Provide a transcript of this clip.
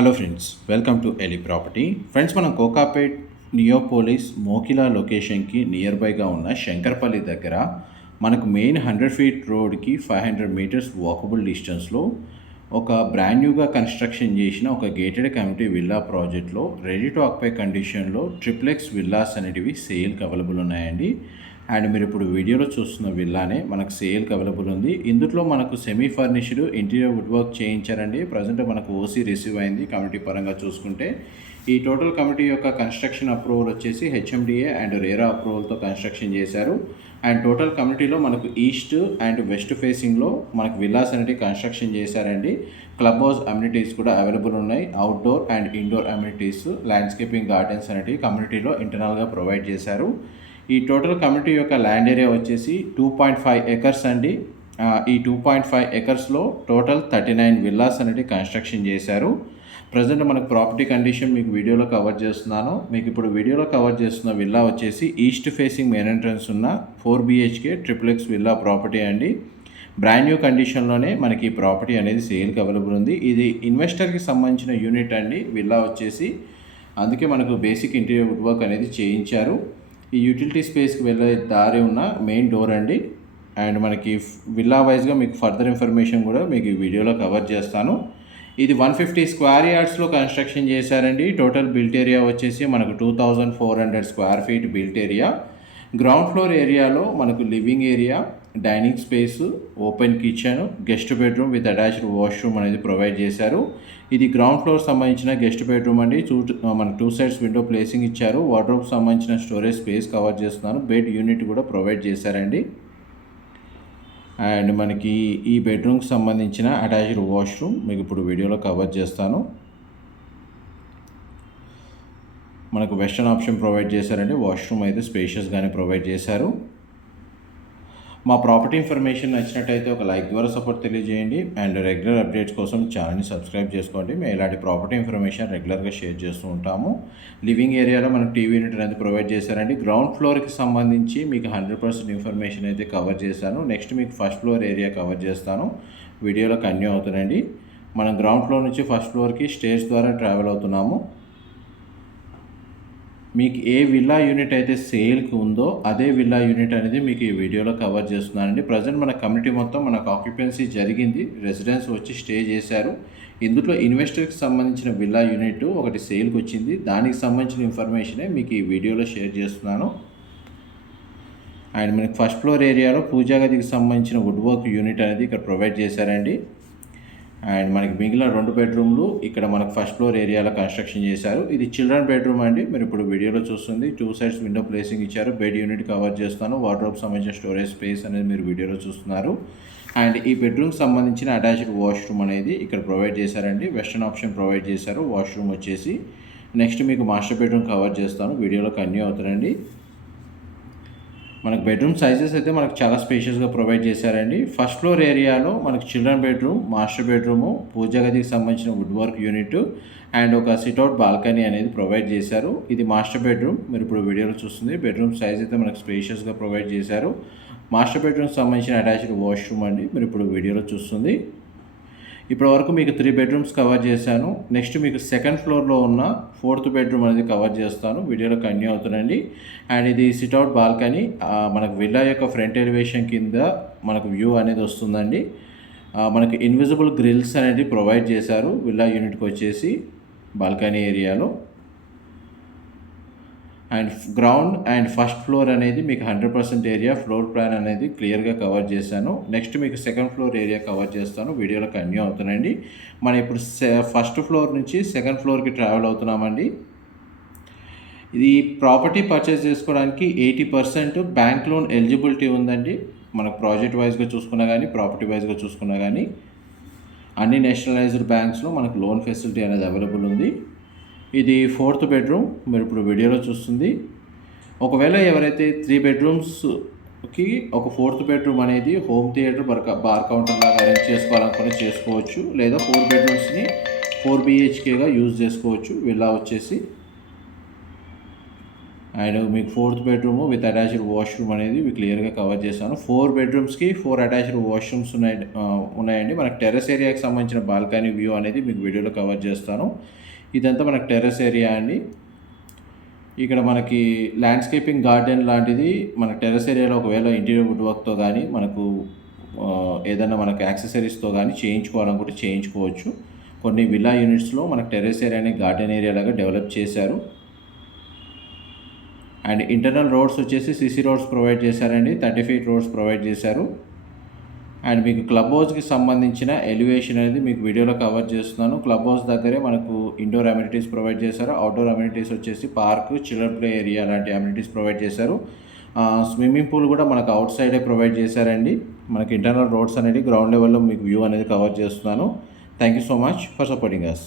Hello friends welcome to ఎలి property friends మనం Kokapet Neopolis Mokila లొకేషన్కి నియర్ బైగా ఉన్న శంకర్పల్లి దగ్గర మనకు మెయిన్ హండ్రెడ్ ఫీట్ రోడ్కి ఫైవ్ హండ్రెడ్ మీటర్స్ వాకబుల్ డిస్టెన్స్లో ఒక బ్రాండ్ న్యూగా కన్స్ట్రక్షన్ చేసిన ఒక గేటెడ్ కమ్యూనిటీ విల్లా ప్రాజెక్ట్లో రెడీ టు ఆక్పై కండిషన్లో ట్రిప్లెక్స్ విల్లాస్ అనేటివి సేల్కి అవైలబుల్ ఉన్నాయండి. అండ్ మీరు ఇప్పుడు వీడియోలో చూస్తున్న విల్లానే మనకు సేల్కి అవైలబుల్ ఉంది. ఇందులో మనకు semi furnished interior wood work చేయించారండి. Present మనకు ఓసీ రిసీవ్ అయింది. కమిటీ పరంగా చూసుకుంటే ఈ టోటల్ కమిటీ యొక్క కన్స్ట్రక్షన్ అప్రూవల్ వచ్చేసి హెచ్ఎండిఏ అండ్ రేరా అప్రూవల్తో కన్స్ట్రక్షన్ చేశారు. అండ్ టోటల్ కమిటీలో మనకు ఈస్ట్ అండ్ వెస్ట్ ఫేసింగ్లో మనకు విల్లాస్ అనేవి కన్స్ట్రక్షన్ చేశారండి. క్లబ్ హౌస్ అమ్యూనిటీస్ కూడా అవైలబుల్ ఉన్నాయి. Outdoor and indoor amenities landscaping gardens అనేవి కమ్యూనిటీలో ఇంటర్నల్గా ప్రొవైడ్ చేశారు. ఈ టోటల్ కమ్యూనిటీ యొక్క ల్యాండ్ ఏరియా వచ్చేసి టూ పాయింట్ ఫైవ్ ఎకర్స్ అండి. ఈ టూ పాయింట్ ఫైవ్ ఎకర్స్లో టోటల్ థర్టీ నైన్ విల్లాస్ అనేవి కన్స్ట్రక్షన్ చేశారు. ప్రజెంట్ మనకు ప్రాపర్టీ కండిషన్ మీకు వీడియోలో కవర్ చేస్తున్నాను. మీకు ఇప్పుడు వీడియోలో కవర్ చేస్తున్న విల్లా వచ్చేసి ఈస్ట్ ఫేసింగ్ మెయిన్ ఎంట్రన్స్ ఉన్న four BHK triple X villa property అండి. బ్రాండ్ న్యూ కండిషన్లోనే మనకి ఈ ప్రాపర్టీ అనేది సేల్కి అవైలబుల్ ఉంది. ఇది ఇన్వెస్టర్కి సంబంధించిన యూనిట్ అండి. విల్లా వచ్చేసి అందుకే మనకు బేసిక్ ఇంటీరియర్ వుడ్ వర్క్ అనేది చేయించారు. ఈ యూటిలిటీ స్పేస్కి వెళ్ళే దారి ఉన్న మెయిన్ డోర్ అండి. అండ్ మనకి విల్లా వైజ్గా మీకు ఫర్దర్ ఇన్ఫర్మేషన్ కూడా మీకు ఈ వీడియోలో కవర్ చేస్తాను. ఇది వన్ ఫిఫ్టీ స్క్వేర్ యార్డ్స్లో కన్స్ట్రక్షన్ చేశారండి. టోటల్ బిల్ట్ ఏరియా వచ్చేసి మనకు two thousand four hundred square feet built area. Ground floor ఏరియాలో మనకు living area dining space open kitchen guest bedroom with attached washroom అనేది ప్రొవైడ్ చేశారు. ఇది గ్రౌండ్ ఫ్లోర్ సంబంధించిన గెస్ట్ బెడ్రూమ్ అండి. టూ మనకు టూ సైడ్స్ విండో ప్లేసింగ్ ఇచ్చారు. Wardrobe సంబంధించిన స్టోరేజ్ స్పేస్ కవర్ చేస్తున్నారు బెడ్ యూనిట్ కూడా ప్రొవైడ్ చేశారండి. అండ్ మనకి ఈ బెడ్రూమ్కి సంబంధించిన అటాచ్డ్ వాష్రూమ్ మీకు ఇప్పుడు వీడియోలో కవర్ చేస్తాను. మనకు వెస్టర్న్ ఆప్షన్ ప్రొవైడ్ చేశారండి వాష్రూమ్ అయితే స్పేషియస్గానే ప్రొవైడ్ చేశారు. మా ప్రాపర్టీ ఇన్ఫర్మేషన్ నచ్చినట్టయితే ఒక లైక్ ద్వారా సపోర్ట్ తెలియజేయండి. అండ్ రెగ్యులర్ అప్డేట్స్ కోసం ఛానల్ని సబ్స్క్రైబ్ చేసుకోండి. మేము ఇలాంటి ప్రాపర్టీ ఇన్ఫర్మేషన్ రెగ్యులర్గా షేర్ చేస్తూ ఉంటాము. లివింగ్ ఏరియాలో మనకు టీవీ యూనిట్ అనేది ప్రొవైడ్ చేశారండి. గ్రౌండ్ ఫ్లోర్కి సంబంధించి మీకు హండ్రెడ్ పర్సెంట్ ఇన్ఫర్మేషన్ అయితే కవర్ చేశాను. నెక్స్ట్ మీకు ఫస్ట్ ఫ్లోర్ ఏరియా కవర్ చేస్తాను. వీడియోలో కన్యూ అవుతానండి మనం గ్రౌండ్ ఫ్లోర్ నుంచి ఫస్ట్ ఫ్లోర్కి స్టేజ్ ద్వారా ట్రావెల్ అవుతున్నాము. మీకు ఏ విల్లా యూనిట్ అయితే సేల్కి ఉందో అదే విల్లా యూనిట్ అనేది మీకు ఈ వీడియోలో కవర్ చేస్తున్నానండి. ప్రజెంట్ మన కమ్యూనిటీ మొత్తం మనకు ఆక్యుపెన్సీ జరిగింది. రెసిడెన్స్ వచ్చి స్టే చేశారు. ఇందులో ఇన్వెస్టర్కి సంబంధించిన విల్లా యూనిట్ ఒకటి సేల్కి వచ్చింది. దానికి సంబంధించిన ఇన్ఫర్మేషనే మీకు ఈ వీడియోలో షేర్ చేస్తున్నాను. అండ్ మనకి ఫస్ట్ ఫ్లోర్ ఏరియాలో పూజా గదికి సంబంధించిన వుడ్ వర్క్ యూనిట్ అనేది ఇక్కడ ప్రొవైడ్ చేశారండి. అండ్ మనకి మిగిలిన రెండు బెడ్రూమ్లు ఇక్కడ మనకు ఫస్ట్ ఫ్లోర్ ఏరియాలో కన్స్ట్రక్షన్ చేశారు. ఇది చిల్డ్రన్ బెడ్రూమ్ అండి. మీరు ఇప్పుడు వీడియోలో చూస్తుంది. టూ సైడ్స్ విండో ప్లేసింగ్ ఇచ్చారు. బెడ్ యూనిట్ కవర్ చేస్తాను. వార్డ్రోబ్ సంబంధించిన స్టోరేజ్ స్పేస్ అనేది మీరు వీడియోలో చూస్తున్నారు. అండ్ ఈ బెడ్రూమ్కి సంబంధించిన అటాచ్డ్ వాష్రూమ్ అనేది ఇక్కడ ప్రొవైడ్ చేశారండి. వెస్టర్న్ ఆప్షన్ ప్రొవైడ్ చేశారు. వాష్రూమ్ వచ్చేసి నెక్స్ట్ మీకు మాస్టర్ బెడ్రూమ్ కవర్ చేస్తాను. వీడియోలో కన్యూ అవుతారండి మనకు బెడ్రూమ్ సైజెస్ అయితే మనకు చాలా స్పేషియస్గా ప్రొవైడ్ చేశారండి. ఫస్ట్ ఫ్లోర్ ఏరియాలో మనకు చిల్డ్రన్ బెడ్రూమ్ మాస్టర్ బెడ్రూము పూజ గదికి సంబంధించిన వుడ్ వర్క్ యూనిట్ అండ్ ఒక సిట్అవుట్ బాల్కనీ అనేది ప్రొవైడ్ చేశారు. ఇది మాస్టర్ బెడ్రూమ్ మీరు ఇప్పుడు వీడియోలో చూస్తుంది. బెడ్రూమ్ సైజ్ అయితే మనకు స్పేషియస్గా ప్రొవైడ్ చేశారు. మాస్టర్ బెడ్రూమ్కి సంబంధించిన అటాచ్డ్ వాష్రూమ్ అండి. మీరు ఇప్పుడు వీడియోలో చూస్తుంది. ఇప్పటివరకు మీకు త్రీ బెడ్రూమ్స్ కవర్ చేశాను. నెక్స్ట్ మీకు సెకండ్ ఫ్లోర్లో ఉన్న ఫోర్త్ బెడ్రూమ్ అనేది కవర్ చేస్తాను. వీడియోలో కన్యూ అవుతుందండి అండ్ ఇది సిట్అవుట్ బాల్కనీ మనకు విల్లా యొక్క ఫ్రంట్ ఎలివేషన్ కింద మనకు వ్యూ అనేది వస్తుందండి. మనకు ఇన్విజిబుల్ గ్రిల్స్ అనేది ప్రొవైడ్ చేశారు. విల్లా యూనిట్కి వచ్చేసి బాల్కనీ ఏరియాలో and ground and first floor అనేది మీకు hundred percent area floor plan అనేది క్లియర్గా కవర్ చేశాను. నెక్స్ట్ మీకు సెకండ్ ఫ్లోర్ ఏరియా కవర్ చేస్తాను. వీడియోలో కన్యూ అవుతానండి మనం ఇప్పుడు ఫస్ట్ ఫ్లోర్ నుంచి సెకండ్ ఫ్లోర్కి ట్రావెల్ అవుతున్నామండి. ఇది ప్రాపర్టీ పర్చేస్ చేసుకోవడానికి eighty percent bank loan eligibility ఉందండి. మనకు ప్రాజెక్ట్ వైజ్గా చూసుకున్నా కానీ ప్రాపర్టీ వైజ్గా చూసుకున్నా కానీ అన్ని నేషనలైజ్డ్ బ్యాంక్స్లో మనకు లోన్ ఫెసిలిటీ అనేది అవైలబుల్ ఉంది. ఇది ఫోర్త్ బెడ్రూమ్ మీరు ఇప్పుడు వీడియోలో చూస్తుంది. ఒకవేళ ఎవరైతే త్రీ బెడ్రూమ్స్కి ఒక ఫోర్త్ బెడ్రూమ్ అనేది home theatre bar bar counter లాగా అరేంజ్ చేసుకోవాలనుకుని చేసుకోవచ్చు లేదా ఫోర్ బెడ్రూమ్స్ని ఫోర్ బిహెచ్కేగా యూజ్ చేసుకోవచ్చు విల్లా వచ్చేసి. అండ్ మీకు fourth bedroom with attached washroom అనేది మీకు క్లియర్గా కవర్ చేశాను ఫోర్ బెడ్రూమ్స్కి ఫోర్ అటాచ్డ్ వాష్రూమ్స్ ఉన్నాయి ఉన్నాయండి. మనకు టెర్రస్ ఏరియాకి సంబంధించిన బాల్కనీ వ్యూ అనేది మీకు వీడియోలో కవర్ చేస్తాను. ఇదంతా మనకు టెర్రస్ ఏరియా అండి. ఇక్కడ మనకి ల్యాండ్స్కేపింగ్ గార్డెన్ లాంటిది మన టెర్రస్ ఏరియాలో ఒకవేళ ఇంటీరియర్ వుడ్ వర్క్తో కానీ మనకు ఏదైనా మనకు యాక్సెసరీస్తో కానీ చేయించుకోవాలనుకుంటే చేయించుకోవచ్చు. కొన్ని విల్లా యూనిట్స్లో మనకు టెర్రస్ ఏరియాని గార్డెన్ ఏరియా లాగా డెవలప్ చేశారు. అండ్ ఇంటర్నల్ రోడ్స్ వచ్చేసి సిసి రోడ్స్ ప్రొవైడ్ చేశారండి థర్టీ ఫీట్ రోడ్స్ ప్రొవైడ్ చేశారు. అండ్ మీకు క్లబ్ హౌస్కి సంబంధించిన ఎలివేషన్ అనేది మీకు వీడియోలో కవర్ చేస్తున్నాను. క్లబ్ హౌస్ దగ్గరే మనకు ఇండోర్ అమ్యూనిటీస్ ప్రొవైడ్ చేశారు. అవుట్డోర్ అమ్యూనిటీస్ వచ్చేసి పార్క్ చిల్డ్రన్ ప్లే ఏరియా లాంటి అమ్యూనిటీస్ ప్రొవైడ్ చేశారు. స్విమ్మింగ్ పూల్ కూడా మనకు అవుట్ సైడే ప్రొవైడ్ చేశారండి. మనకి ఇంటర్నల్ రోడ్స్ అనేది గ్రౌండ్ లెవెల్లో మీకు వ్యూ అనేది కవర్ చేస్తున్నాను. Thank you so much for supporting us